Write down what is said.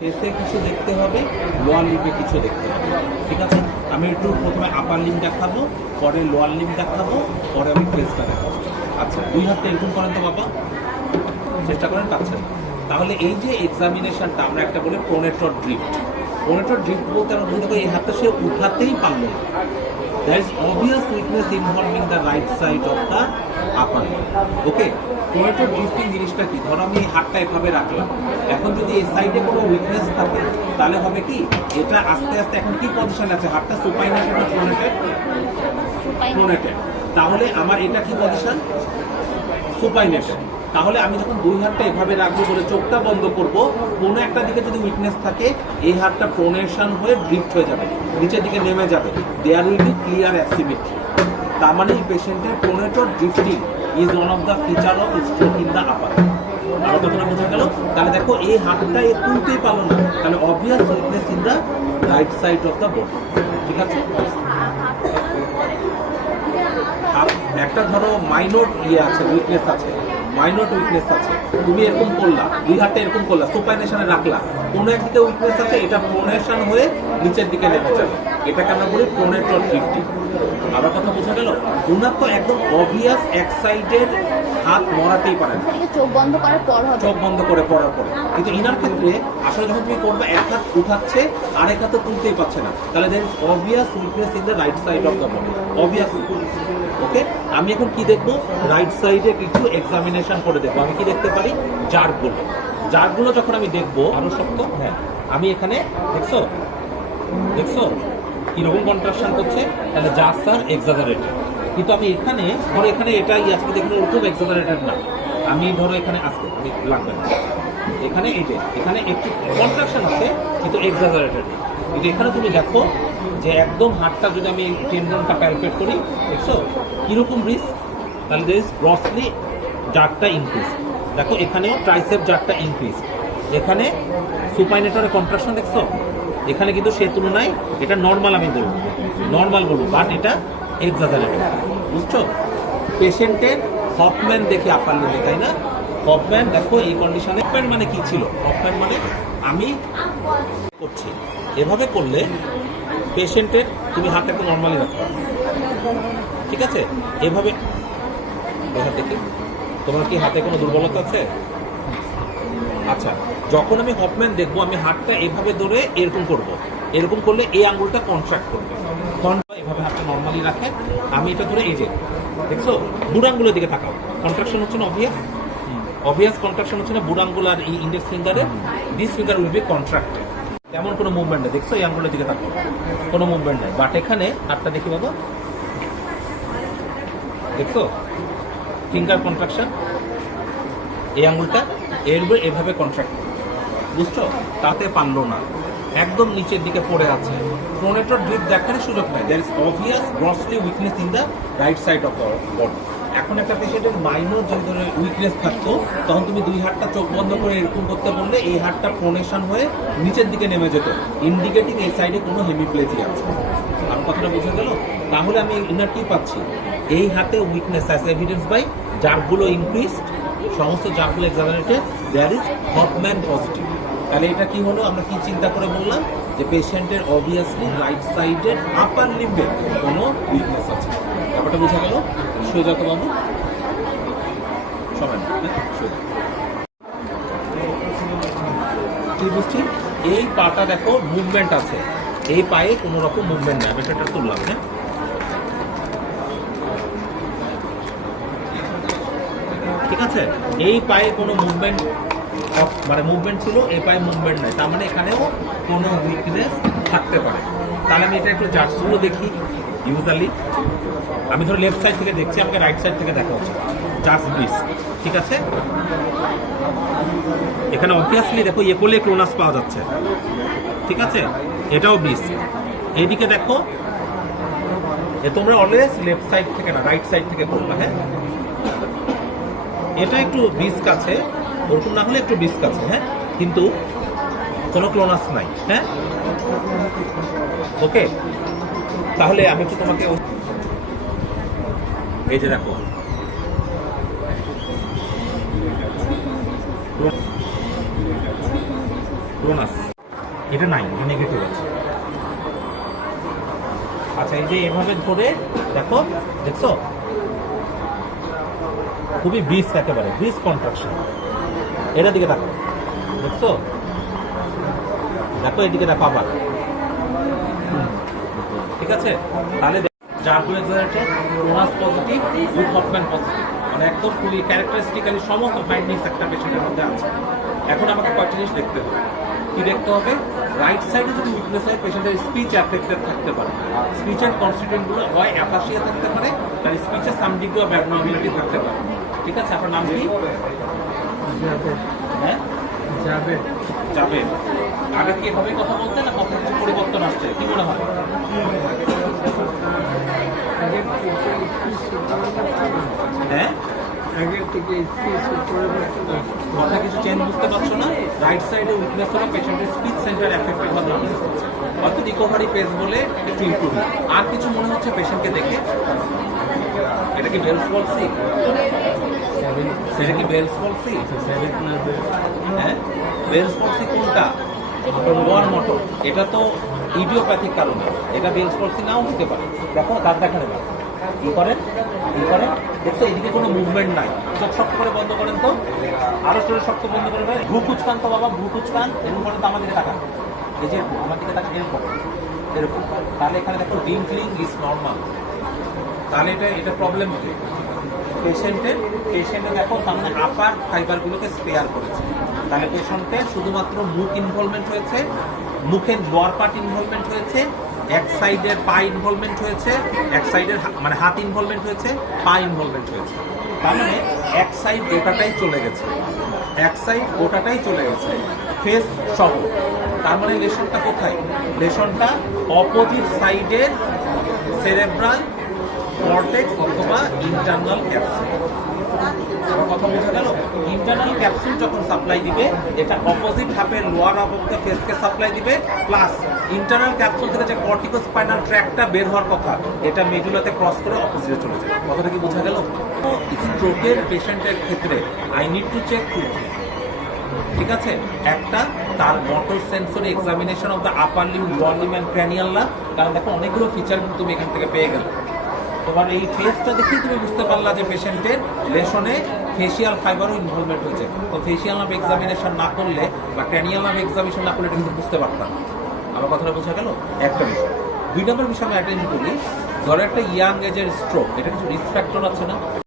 ফেসে কিছু দেখতে হবে, লোয়ার লিম্বে কিছু দেখতে হবে। ঠিক আছে, আমি একটু প্রথমে আপার লিম্ব দেখাবো, পরে লোয়ার লিম্ব দেখাবো, পরে আমি ফেসটা দেখাবো। আচ্ছা, দুই হাতটা এরকম করেন তো বাবা, চেষ্টা করেন, পাচ্ছেন। তাহলে এই যে এক্সামিনেশনটা আমরা একটা বলি প্রোনেটর ড্রিফট। প্রোনেটর ড্রিফট বলতে আমরা বুঝতে পারি এই হাতটা সে উঠাতেই পারল না। There is obvious weakness involving the right side of the upper limb. Okay? প্রোনেটর drifting জিনিসটা কি? ধরো আমি এই হাতটা এভাবে রাখলাম, এখন যদি এই সাইডে কোনো উইকনেস থাকে তাহলে হবে কি, এটা আস্তে আস্তে এখন কি পজিশন আছে, হাতটা সুপাইনেটেড না প্রোনেটেড? প্রোনেটেড। তাহলে আমার এটা কি পজিশন? সুপাইনেটেড। তাহলে আমি যখন দুই হাতটা এভাবে রাখবো, বলে চোখটা বন্ধ করব, কোনো একটা দিকে যদি উইকনেস থাকে এই হাতটা প্রোনেশন হয়ে ড্রিফট হয়ে যাবে, নিচের দিকে নেমে যাবে। There will be clear asymmetry. তার মানে এই পেশেন্টের pronator drifting is one of the feature of stroke in the upper. আরো কতটা বোঝা গেল? তাহলে দেখো এই হাতটা এ তুলতেই পারলো না, তাহলে obvious weakness in the right side of the body. ঠিক আছে, একটা ধরো মাইনর আছে, উইকনেস আছে, মাইনর উইকনেস আছে, তুমি এরকম করলা, দুই হাতটা এরকম করলা, সুপাইনেশনে রাখলা, কোনো একদিকে উইকনেস আছে, এটা প্রোনেশন হয়ে নিচের দিকে নেমে যাবে, এটাকে আমরা বলি প্রোনেটর ড্রিফটিং। আবার কথা বোঝা গেল? উনার তো একদম অবভিয়াস এক সাইডের হাত মরাতেই পারে না, চোখ বন্ধ করার পর হবে, চোখ বন্ধ করে পড়ার পরে। কিন্তু ইনার ক্ষেত্রে আসলে যখন তুমি করবে এক হাত উঠাচ্ছে আরেক হাতে তুলতেই পারছে না, তাহলে then obvious weakness in the right side of the body, obvious. Okay, আমি এখন কি দেখবো? রাইট সাইডে কিছু এক্সামিনেশন করে দেখবো। আমি কি দেখতে পারি? জার্কগুলো। জার্কগুলো যখন আমি দেখবো আরো শক্ত, হ্যাঁ, আমি এখানে দেখছো দেখছো কিরকম কন্ট্রাকশন করছে, তাহলে জার্কস আর এক্সাজারেটেড। কিন্তু আমি এখানে ধরো এখানে এটাই আজকে দেখুন ওরকম এক্সাজারেটেড না, আমি ধরো এখানে আজকে লাগবে না, এখানে এই যে এখানে একটু কন্ট্রাকশন আছে কিন্তু এক্সাজারেটেড না। কিন্তু এখানে তুমি দেখো যে একদম হাতটা যদি আমি টেন্ডনটা প্যালপেট করি, দেখছো কিরকম রিস্ক, তাহলে দের ইজ গ্রসলি জার্কটা ইনক্রিজ। দেখো এখানেও ট্রাইসেপ জার্কটা ইনক্রিজ, এখানে সুপাইনেটরের কন্ট্রাকশন দেখছো, এখানে কিন্তু সে তুলনায় এটা নর্মাল, আমি বলবো নর্মাল বলবো, বাট এটা এক্সাজারেটেড। বুঝছো? পেশেন্টের হফম্যান দেখে আপার লিমিট, তাই না? হফম্যান দেখো এই কন্ডিশনে, হফম্যান মানে কি ছিল? হফম্যান মানে আমি করছি, এভাবে করলে পেশেন্টের তুমি হাতটাকে নর্মালি রাখো, ঠিক আছে? এভাবে দেখি তোমার কি হাতে কোনো দুর্বলতা আছে? আচ্ছা, যখন আমি হফম্যান দেখবো আমি হাতটা এভাবে ধরে এরকম করব, এরকম করলে এই আঙ্গুলটা কন্ট্রাক্ট করবে, এভাবে হাতটা নর্মালি রাখে, আমি এটা ধরে এই যে দেখছো বুড়ো আঙ্গুলের দিকে তাকাও, কন্ট্রাকশন হচ্ছে না? অবভিয়াস কন্ট্রাকশন হচ্ছে না? বুড়ো আঙ্গুল আর এই ইন্ডেক্স ফিঙ্গারের, this finger will be contracted. তেমন কোনো মুভমেন্ট নেই, দেখছো এই আঙ্গুলের দিকে তাকাও, কোনো মুভমেন্ট নেই। বাট এখানে হাতটা দেখি বাবা, দেখছো ফিঙ্গার কন্ট্রাকশন, এই আঙ্গুলটা এভাবে কন্ট্রাক্ট, বুঝছো? তাতে পারলো না, একদম নিচের দিকে পড়ে আছে, প্রোনেটর ড্রিফট দেখার সুযোগ নেই। There is obvious grossly weakness in the right side of the body. এখন একটা পেশেন্টের মাইনর যদি ধরে উইকনেস থাকতো, তখন তুমি দুই হাতটা চোখ বন্ধ করে এরকম করতে বললে এই হাতটা প্রোনেশন হয়ে নিচের দিকে নেমে যেত, ইন্ডিকেটিং এই সাইডে কোনো হেমিপ্লেজি আছে। আর কথাটা বুঝে গেল? তাহলে আমি ইনার কি পাচ্ছি? এই হাতে উইকনেস অ্যাজ এভিডেন্স বাই জার্কগুলো ইনক্রিজড, সমস্ত জার্কগুলো exaggerated, there is Hoffmann positive. তাহলে এটা কি হলো? আমরা কি চিন্তা করে বললাম যে পেশেন্টের অবভিয়াসলি রাইট সাইডের আপার লিম্বে কোনো উইকনেস আছে। ব্যাপারটা বোঝা গেল? সোজা তো বাবু, সবাই কি বুঝছি? এই পাটা দেখো মুভমেন্ট আছে, এই পায়ে কোনো রকম মুভমেন্ট নেই, আমি সেটা তুললাম। হ্যাঁ, ঠিক আছে, এই পায়ে কোনো মুভমেন্ট, মানে মুভমেন্ট ছিল, এই পায়ে মুভমেন্ট নাই, তার মানে এখানেও কোনো উইকনেস থাকতে পারে। তাহলে আমি এটা একটু জার্কগুলো দেখি। ইউজুয়ালি আমি ধরো লেফট সাইড থেকে দেখছি, আমাকে রাইট সাইড থেকে দেখা হচ্ছে জার্ক ব্রিজ, ঠিক আছে? এখানে অবভিয়াসলি দেখো করলে ক্লোনাস পাওয়া যাচ্ছে, ঠিক আছে? এটাও ব্রিজ। এইদিকে দেখো, তোমরা অলওয়েজ লেফট সাইড থেকে না রাইট সাইড থেকে করবা। হ্যাঁ, এটা একটু বিস্ক আছে, ওরকম না হলে একটু বিস্ক আছে, হ্যাঁ, কিন্তু কোনো ক্লোনাস নাই। হ্যাঁ, ওকে, তাহলে আমি একটু তোমাকে এই যে দেখো ক্লোনাস এটা নাই, এটা নেগেটিভ আছে। আচ্ছা এই যে এভাবে ধরে দেখো, দেখছো খুবই ব্রিজ, একেবারে ব্রিজ কন্ট্রাকশন। এটার দিকে দেখো, দেখছো, দেখো এদিকে দেখো আবার, ঠিক আছে। তাহলে জার্কুল এক্সাজারেটর প্রোনাস পজিটিভ উইথ হফম্যান পজিটিভ, মানে একদম খুবই ক্যারেক্টারিস্টিক্যালি সমস্ত ফাইন্ডিংস একটা পেশেন্টের মধ্যে আছে। এখন আমাকে কয়েকটা জিনিস দেখতে হবে। কি দেখতে হবে? রাইট সাইডে যদি উইকনেস হয়, পেশেন্টের স্পিচ অ্যাফেক্টেড থাকতে পারে। স্পিচের কনস্টিটিউয়েন্টগুলো হয় অ্যাফাসিয়া থাকতে পারে, তার স্পিচের সাম ডিগ্রি অফ অ্যাবনর্মালিটি থাকতে পারে। ঠিক আছে, আপনার নাম কি? হ্যাঁ, যাবে যাবে। আগে কি এভাবে কথা বলতে না কখন কিছু পরিবর্তন আসছে, কি মনে হয়? হ্যাঁ, কথা কিছু চেঞ্জ বুঝতে পারছো না? রাইট সাইডে উইকনেস হলে পেশেন্টের স্পিচ সেন্টার এফেক্টেড হওয়ার নাম হচ্ছে, হয়তো রিকভারি পেস বলে একটু ইমপ্রুভ। আর কিছু মনে হচ্ছে পেশেন্টকে দেখে? এটা কি বেলস পলসি? সেটা কি বেলস পলসি? হ্যাঁ, বেলস পলসি কোনটা? Lower motor. এটা তো ইডিওপ্যাথিক কারণে, এটা বেলস পলসি নাও হতে পারে। দেখো দাঁত দেখা নেবে, কি করেন, কি করেন, দেখছো এদিকে কোনো মুভমেন্ট নাই। চোখ শক্ত করে বন্ধ করেন তো, আরো চোখ শক্ত বন্ধ করে দেয়। ভ্রু কুচকান তো বাবা, ভ্রু কুচকান, এরকম করেন তো আমার দিকে তাকান, এই যে আমার দিকে তাকান, এরকম এরকম। তাহলে এখানে দেখো ডিঙ্কলিং ইজ নর্মাল। তাহলে এটা প্রবলেম হবে পেশেন্টের দেখো, তার মানে আপার ফাইবারগুলোকে স্পেয়ার করেছে। তাহলে পেশেন্টের শুধুমাত্র মুখ ইনভলভমেন্ট হয়েছে, মুখের লোয়ার পার্ট ইনভলভমেন্ট হয়েছে, এক সাইডের পা ইনভলভমেন্ট হয়েছে, এক সাইডের মানে হাত ইনভলভমেন্ট হয়েছে, পা ইনভলভমেন্ট হয়েছে। তার মানে এক সাইড গোটাটাই চলে গেছে, এক সাইড গোটাটাই চলে গেছে, ফেস সহ। তার মানে লেশনটা কোথায়? লেশনটা অপোজিট সাইডের সেরেব্রাল কর্টেক্স অথবা ইন্টারনাল ক্যাপসুল। কথা বোঝা গেল? ইন্টারনাল ক্যাপসুল যখন সাপ্লাই দিবে, এটা অপোজিট হাফের লোয়ার হাফ অফ দ্য ফেসকে সাপ্লাই দিবে, প্লাস ইন্টারনাল ক্যাপসুল থেকে যে কর্টিকোস্পাইনাল ট্র্যাকটা বের হওয়ার কথা, এটা মেডুলাতে ক্রস করে অপোজিটে চলে যায়। কথাটা কি বোঝা গেল? স্ট্রোকের পেশেন্টের ক্ষেত্রে I need to check two, ঠিক আছে। একটা, তার motor sensory examination of the upper limb, lower limb and cranial লাব। কারণ দেখো অনেকগুলো ফিচার কিন্তু তুমি এখান থেকে পেয়ে গেলে। তোমার এই ফেসটা দেখেই তুমি বুঝতে পারলা যে পেশেন্টের লেশনে ফেসিয়াল ফাইবারও ইনভলভমেন্ট হয়েছে। তো ফেসিয়াল নাম এক্সামিনেশন না করলে বা ক্র্যানিয়াল নাম এক্সামিনেশন না করলে এটা কিন্তু বুঝতে পারতাম। আমার কথাটা বোঝা গেল? একটা বিষয়। 2 নম্বর বিষয় আমি অ্যাটেন্ড করি, ধরো একটা ইয়াং এজের স্ট্রোক, এটা কিছু রিস্ক ফ্যাক্টর আছে না?